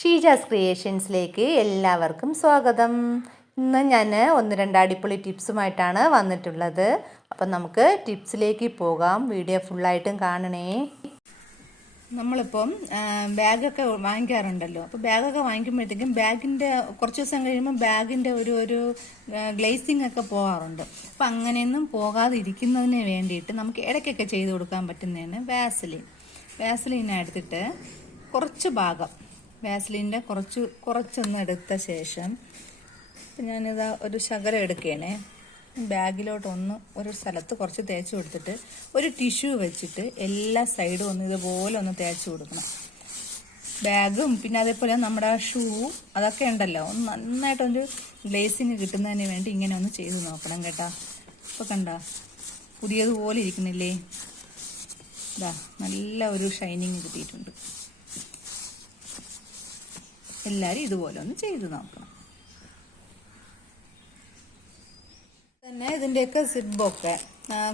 ഷീജാസ് ക്രിയേഷൻസിലേക്ക് എല്ലാവർക്കും സ്വാഗതം. ഇന്ന് ഞാൻ ഒന്ന് രണ്ട് അടിപൊളി ടിപ്സുമായിട്ടാണ് വന്നിട്ടുള്ളത്. അപ്പം നമുക്ക് ടിപ്സിലേക്ക് പോകാം. വീഡിയോ ഫുള്ളായിട്ടും കാണണേ. നമ്മളിപ്പം ബാഗൊക്കെ വാങ്ങിക്കാറുണ്ടല്ലോ. അപ്പോൾ ബാഗൊക്കെ വാങ്ങിക്കുമ്പോഴത്തേക്കും ബാഗിന്റെ കുറച്ച് ദിവസം കഴിയുമ്പോൾ ബാഗിന്റെ ഒരു ഒരു ഗ്ലേസിങ് ഒക്കെ പോകാറുണ്ട്. അപ്പം അങ്ങനെയൊന്നും പോകാതിരിക്കുന്നതിന് വേണ്ടിയിട്ട് നമുക്ക് ഇടയ്ക്കൊക്കെ ചെയ്ത് കൊടുക്കാൻ പറ്റുന്നതാണ് വാസലിൻ. വാസലിൻ എടുത്തിട്ട് കുറച്ച് ഭാഗം. വാസലിന്റെ കുറച്ച് കുറച്ചൊന്ന് എടുത്ത ശേഷം ഞാനിതാ ഒരു ശകലം എടുക്കുകയാണേ ബാഗിലോട്ടൊന്ന് ഒരു സ്ഥലത്ത് കുറച്ച് തേച്ച് കൊടുത്തിട്ട് ഒരു ടിഷ്യൂ വെച്ചിട്ട് എല്ലാ സൈഡും ഒന്ന് ഇതുപോലെ ഒന്ന് തേച്ച് കൊടുക്കണം. ബാഗും പിന്നെ അതേപോലെ നമ്മുടെ ഷൂ അതൊക്കെ ഉണ്ടല്ലോ. ഒന്ന് നന്നായിട്ടൊരു ഗ്ലേസിന് കിട്ടുന്നതിന് വേണ്ടി ഇങ്ങനെ ഒന്ന് ചെയ്ത് നോക്കണം കേട്ടാ. ഇപ്പോൾ കണ്ട? പുതിയതുപോലെ ഇരിക്കുന്നില്ലേ? ഇതാ നല്ല ഒരു ഷൈനിങ് കിട്ടിയിട്ടുണ്ട്. എല്ലാവരും ഇതുപോലെ ഒന്ന് ചെയ്ത് നോക്കണം. തന്നെ ഇതിന്റെയൊക്കെ സിബൊക്കെ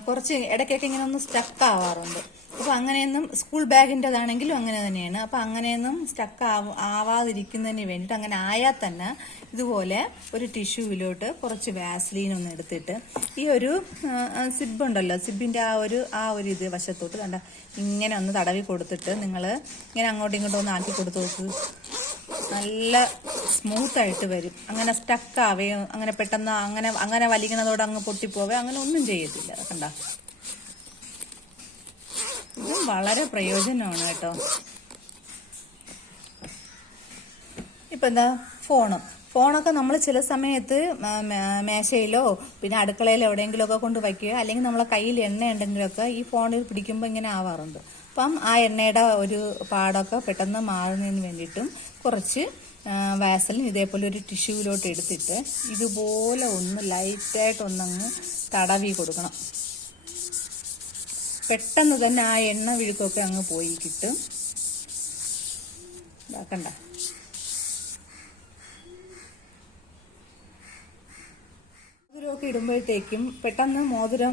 കുറച്ച് ഇടയ്ക്കൊക്കെ ഇങ്ങനെ ഒന്ന് സ്റ്റക്ക് ആവാറുണ്ട്. അപ്പോൾ അങ്ങനെയൊന്നും സ്കൂൾ ബാഗിന്റെതാണെങ്കിലും അങ്ങനെ തന്നെയാണ്. അപ്പോൾ അങ്ങനെയൊന്നും സ്റ്റക്ക് ആവ ആവാതിരിക്കുന്നതിന് വേണ്ടിയിട്ട് അങ്ങനെ ആയാൽ തന്നെ ഇതുപോലെ ഒരു ടിഷ്യൂവിലോട്ട് കുറച്ച് വാസ്ലീൻ ഒന്ന് എടുത്തിട്ട് ഈ ഒരു സിബ് ഉണ്ടല്ലോ സിബിന്റെ ആ ഒരു ആ ഒരു ഇത് വശത്തോട്ട് കണ്ട ഇങ്ങനെ ഒന്ന് തടവി കൊടുത്തിട്ട് നിങ്ങൾ ഇങ്ങനെ അങ്ങോട്ടും ഇങ്ങോട്ടും ഒന്ന് ആക്കി കൊടുത്ത് നോക്ക്. നല്ല സ്മൂത്ത് ആയിട്ട് വരും. അങ്ങനെ സ്റ്റക്ക് ആവുകയോ അങ്ങനെ പെട്ടെന്ന് അങ്ങനെ അങ്ങനെ വലിക്കുന്നതോടെ അങ്ങ് പൊട്ടിപ്പോവേ അങ്ങനെ ഒന്നും ചെയ്യത്തില്ല കണ്ട. ഇതും വളരെ പ്രയോജനമാണ് കേട്ടോ. ഇപ്പം എന്താ? ഫോണ്. ഫോണൊക്കെ നമ്മൾ ചില സമയത്ത് മേശയിലോ പിന്നെ അടുക്കളയിലോ എവിടെയെങ്കിലുമൊക്കെ കൊണ്ട് വയ്ക്കുക. അല്ലെങ്കിൽ നമ്മളെ കയ്യിൽ എണ്ണ ഉണ്ടെങ്കിലൊക്കെ ഈ ഫോണിൽ പിടിക്കുമ്പോൾ ഇങ്ങനെ ആവാറുണ്ട്. അപ്പം ആ എണ്ണയുടെ ഒരു പാടൊക്കെ പെട്ടെന്ന് മാറുന്നതിന് വേണ്ടിയിട്ടും കുറച്ച് വാസലിൻ ഇതേപോലെ ഒരു ടിഷ്യൂവിലോട്ട് എടുത്തിട്ട് ഇതുപോലെ ഒന്ന് ലൈറ്റായിട്ടൊന്നങ്ങ് തടവി കൊടുക്കണം. പെട്ടെന്ന് തന്നെ ആ എണ്ണ വിഴുക്കൊക്കെ അങ്ങ് പോയി കിട്ടും. ഇതാക്കണ്ട മോതിരമൊക്കെ ഇടുമ്പോഴത്തേക്കും പെട്ടെന്ന് മോതിരം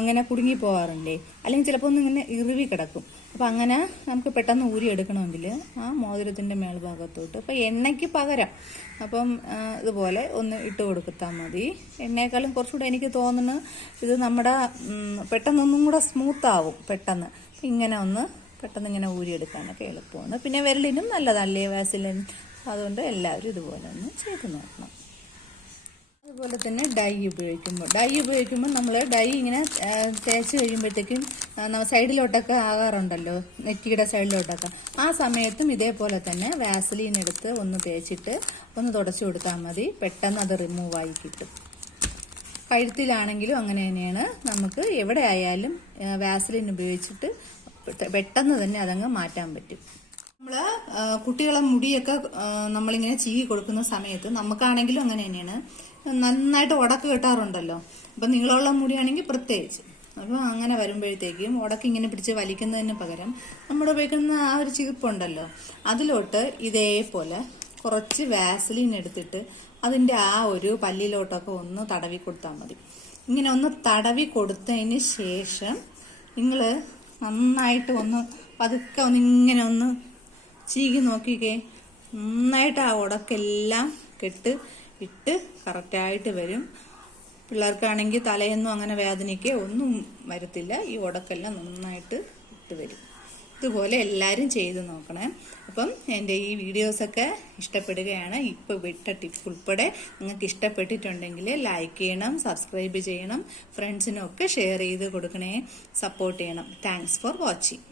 ഇങ്ങനെ കുടുങ്ങി പോകാറുണ്ടേ അല്ലെങ്കിൽ ചിലപ്പോൾ ഒന്ന് ഇങ്ങനെ ഇറുവി കിടക്കും. അപ്പം അങ്ങനെ നമുക്ക് പെട്ടെന്ന് ഊരി എടുക്കണമെങ്കിൽ ആ മോതിരത്തിന്റെ മേൽഭാഗത്തോട്ട് അപ്പം എണ്ണയ്ക്ക് പകരം അപ്പം ഇതുപോലെ ഒന്ന് ഇട്ട് കൊടുത്താൽ മതി. എണ്ണയെക്കാളും കുറച്ചുകൂടെ എനിക്ക് തോന്നുന്നു ഇത് നമ്മുടെ പെട്ടെന്നൊന്നും കൂടെ സ്മൂത്ത് ആവും പെട്ടെന്ന്. ഇങ്ങനെ ഒന്ന് പെട്ടെന്ന് ഇങ്ങനെ ഊരിയെടുക്കാനൊക്കെ എളുപ്പമാണ്. പിന്നെ വിരലിനും നല്ലതല്ലേ വാസിലിൻ? അതുകൊണ്ട് എല്ലാവരും ഇതുപോലെ ഒന്ന് ചെയ്ത് നോക്കണം. അതുപോലെ തന്നെ ഡൈ ഉപയോഗിക്കുമ്പോൾ ഡൈ ഉപയോഗിക്കുമ്പോൾ നമ്മൾ ഡൈ ഇങ്ങനെ തേച്ച് കഴിയുമ്പോഴത്തേക്കും സൈഡിലോട്ടൊക്കെ ആകാറുണ്ടല്ലോ നെറ്റിയുടെ സൈഡിലോട്ടൊക്കെ. ആ സമയത്തും ഇതേപോലെ തന്നെ വാസലീൻ എടുത്ത് ഒന്ന് തേച്ചിട്ട് ഒന്ന് തുടച്ചു കൊടുത്താൽ മതി. പെട്ടെന്ന് അത് റിമൂവായി കിട്ടും. കഴുത്തിലാണെങ്കിലും അങ്ങനെ തന്നെയാണ്. നമുക്ക് എവിടെ ആയാലും വാസലിൻ ഉപയോഗിച്ചിട്ട് പെട്ടെന്ന് തന്നെ അതങ്ങ് മാറ്റാൻ പറ്റും. നമ്മൾ കുട്ടികളെ മുടിയൊക്കെ നമ്മളിങ്ങനെ ചീകി കൊടുക്കുന്ന സമയത്ത് നമുക്കാണെങ്കിലും അങ്ങനെ തന്നെയാണ്. നന്നായിട്ട് ഉടക്ക് കെട്ടാറുണ്ടല്ലോ. അപ്പം നീളമുള്ള മുടിയാണെങ്കിൽ പ്രത്യേകിച്ച്. അപ്പോൾ അങ്ങനെ വരുമ്പോഴത്തേക്കും ഉടക്ക് ഇങ്ങനെ പിടിച്ച് വലിക്കുന്നതിന് പകരം നമ്മൾ ഉപയോഗിക്കുന്ന ആ ഒരു ചികിപ്പുണ്ടല്ലോ അതിലോട്ട് ഇതേപോലെ കുറച്ച് വാസലിൻ എടുത്തിട്ട് അതിന്റെ ആ ഒരു പല്ലിലോട്ടൊക്കെ ഒന്ന് തടവി കൊടുത്താൽ മതി. ഇങ്ങനെ ഒന്ന് തടവി കൊടുത്തതിന് ശേഷം നിങ്ങൾ നന്നായിട്ട് ഒന്ന് പതുക്കെ ഒന്ന് ഇങ്ങനെ ഒന്ന് ചീകി നോക്കിക്കേ. നന്നായിട്ട് ആ ഉടക്കെല്ലാം കെട്ട് ഇട്ട് കറക്റ്റായിട്ട് വരും. പിള്ളേർക്കാണെങ്കിൽ തലയൊന്നും അങ്ങനെ വേദനയ്ക്ക് ഒന്നും വരത്തില്ല. ഈ ഉടക്കെല്ലാം നന്നായിട്ട് ഇട്ട് വരും. ഇതുപോലെ എല്ലാവരും ചെയ്ത് നോക്കണേ. അപ്പം എന്റെ ഈ വീഡിയോസൊക്കെ ഇഷ്ടപ്പെടുകയാണ്. ഇപ്പോൾ വിട്ട ടിപ്പ് ഉൾപ്പെടെ നിങ്ങൾക്ക് ഇഷ്ടപ്പെട്ടിട്ടുണ്ടെങ്കിൽ ലൈക്ക് ചെയ്യണം സബ്സ്ക്രൈബ് ചെയ്യണം ഫ്രണ്ട്സിനൊക്കെ ഷെയർ ചെയ്ത് കൊടുക്കണേ. സപ്പോർട്ട് ചെയ്യണം. Thanks for watching